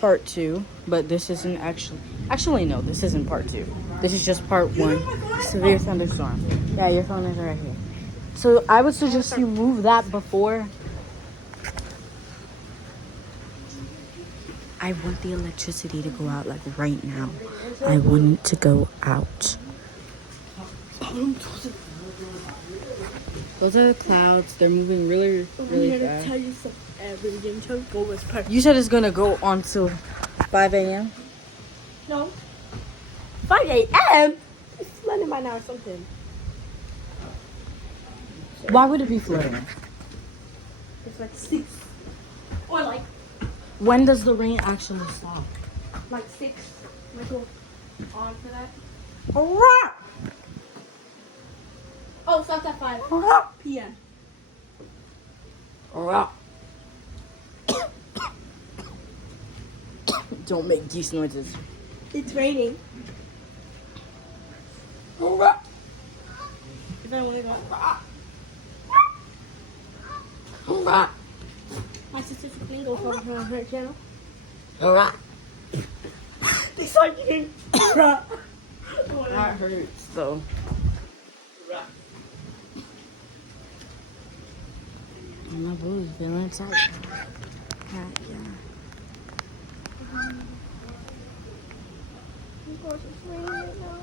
part 2, but this isn't actually no, this isn't part 2. This is just part 1. Severe thunderstorm. Yeah, your phone is right here. So I would suggest you move that before. I want the electricity to go out like right now. I want it to go out. Those are the clouds. They're moving really, really fast. Tell you something. You said it's gonna go on till 5 a.m. No. 5 a.m. It's flooding by now or something. Why would it be flooding? It's like 6. Or like When does the rain actually stop? 6. Might go on for that. Hurrah! Oh, it stops at 5 p.m. Hurrah! Don't make geese noises. It's raining. Hurrah! If I want to go. Hurrah! My sister Flamingo from her channel. Hurrah! They start getting. That hurts though. My boob's feeling tight. Yeah. Oh gosh, it's raining right now.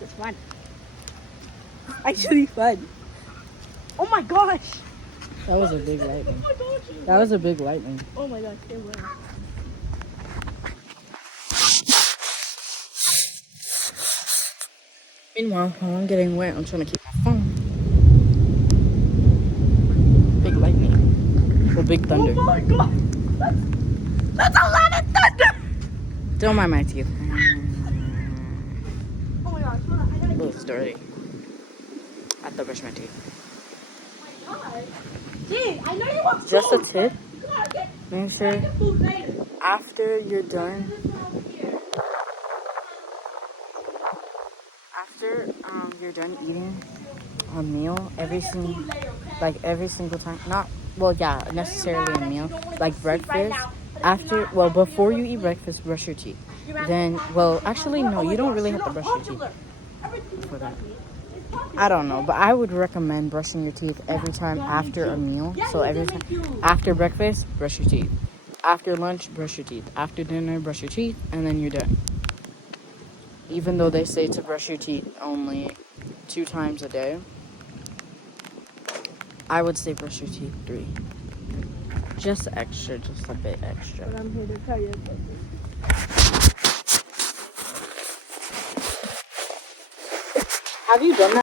It's fun. Actually fun. Oh my gosh. That was a big lightning. Oh my gosh. That was a big lightning. Oh my gosh, it was. Meanwhile, while I'm getting wet, I'm trying to keep my phone. Big lightning. Well, big thunder. Oh my god. That's a lot of thunder. Don't mind my teeth. Oh my gosh. Hold on. I gotta A little dirty. I have to brush my teeth. Oh my god. Dude, I know you want Just a food. tip. Come on, get Make sure food later. after you're done, eating a meal, every single time, not, well, yeah, necessarily a meal, like breakfast, before you eat breakfast, brush your teeth. Then, well, actually, no, you don't really have to brush your teeth for that. I don't know, but I would recommend brushing your teeth every time after a meal. So every time after breakfast, brush your teeth. After lunch, brush your teeth. After dinner, brush your teeth, and then you're done. Even though they say to brush your teeth only 2 times a day, I would say brush your teeth 3. Just extra, just a bit extra. But I'm here to tell you something. Have you done that?